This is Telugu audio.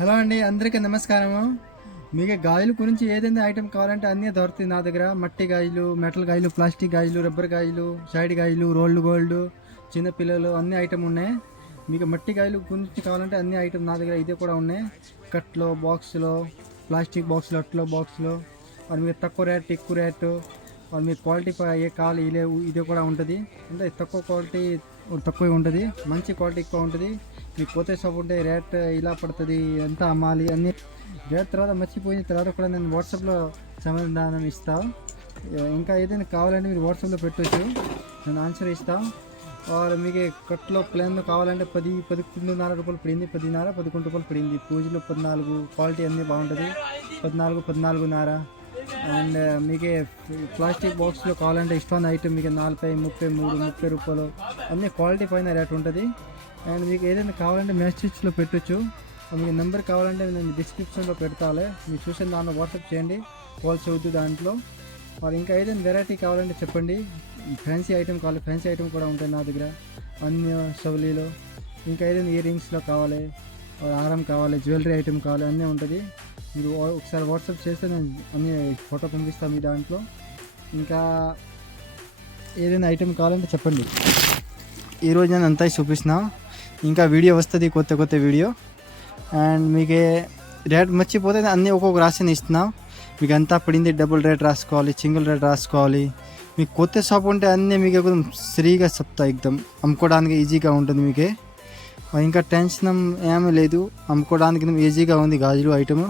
హలో అండి, అందరికీ నమస్కారము. మీకు గాజుల గురించి ఏదైనా ఐటెం కావాలంటే అన్నీ దొరుకుతాయి నా దగ్గర. మట్టి గాజులు, మెటల్ గాజులు, ప్లాస్టిక్ గాజులు, రబ్బర్ గాజులు, సైడ్ గాజులు, రోల్డ్ గోల్డ్, చిన్నపిల్లలు అన్ని ఐటెం ఉన్నాయి. మీకు మట్టి గాజుల గురించి కావాలంటే అన్ని ఐటెం నా దగ్గర ఇదే కూడా ఉన్నాయి. కట్లో, బాక్స్లో, ప్లాస్టిక్ బాక్స్లో, అట్లో బాక్స్లో, మరి మీరు తక్కువ రేట్, ఎక్కువ రేటు, వాళ్ళు మీకు క్వాలిటీ ఏ కావాలి ఇదే కూడా ఉంటుంది. అంటే తక్కువ క్వాలిటీ తక్కువ ఉంటుంది, మంచి క్వాలిటీ ఎక్కువ ఉంటుంది. మీకు పోతే షాప్ ఉంటే రేట్ ఇలా పడుతుంది, ఎంత అమ్మాలి అన్ని రేట్ తర్వాత మర్చిపోయిన తర్వాత కూడా నేను వాట్సాప్లో సమాధానం ఇస్తాను. ఇంకా ఏదైనా కావాలంటే మీరు వాట్సాప్లో పెట్టవచ్చు, నేను ఆన్సర్ ఇస్తాను. మీకు కట్లో ప్లాన్ కావాలంటే 11.5 రూపాయలు పడింది, 10.5, 11 రూపాయలు పడింది. పూజలు 14, క్వాలిటీ అన్నీ బాగుంటుంది. 14, 14.5. అండ్ మీకు ప్లాస్టిక్ బాక్స్లో కావాలంటే ఇష్టమైన ఐటమ్ మీకు 40, 33, 30 రూపాయలు అన్నీ క్వాలిటీ పైన రేట్ ఉంటుంది. అండ్ మీకు ఏదైనా కావాలంటే మెసేజ్లో పెట్టచ్చు. మీకు నెంబర్ కావాలంటే నేను డిస్క్రిప్షన్లో పెడతాలే, మీరు చూసిన దాంట్లో వాట్సాప్ చేయండి, కాల్ చదువుతూ దాంట్లో. మరి ఇంకా ఏదైనా వెరైటీ కావాలంటే చెప్పండి. ఫ్యాన్సీ ఐటమ్ కావాలి, ఫ్యాన్సీ ఐటమ్ కూడా ఉంటుంది నా దగ్గర. అన్ని సవలీలో ఇంకా ఏదైనా ఇయర్ రింగ్స్లో కావాలి, హారం కావాలి, జ్యువెలరీ ఐటమ్ కావాలి, అన్నీ ఉంటుంది. మీరు ఒకసారి వాట్సాప్ చేస్తే నేను అన్ని ఫోటో పంపిస్తాను మీ దాంట్లో. ఇంకా ఏదైనా ఐటెం కావాలంటే చెప్పండి. ఈరోజు నేను అంతా చూపిస్తున్నా. ఇంకా వీడియో వస్తుంది, కొత్త వీడియో. అండ్ మీకు రేట్ మర్చిపోతే అన్నీ ఒక్కొక్క రాసిన ఇస్తున్నా. మీకు అంతా పడింది, డబుల్ రేట్ రాసుకోవాలి, సింగిల్ రేట్ రాసుకోవాలి. మీకు కొత్త షాప్ ఉంటే అన్నీ మీకు ఫ్రీగా చెప్తా, ఎక్దమ్ అమ్ముకోవడానికి ఈజీగా ఉంటుంది. మీకే ఇంకా టెన్షన్ ఏమీ లేదు, అమ్ముకోవడానికి ఈజీగా ఉంది గాజులు ఐటము.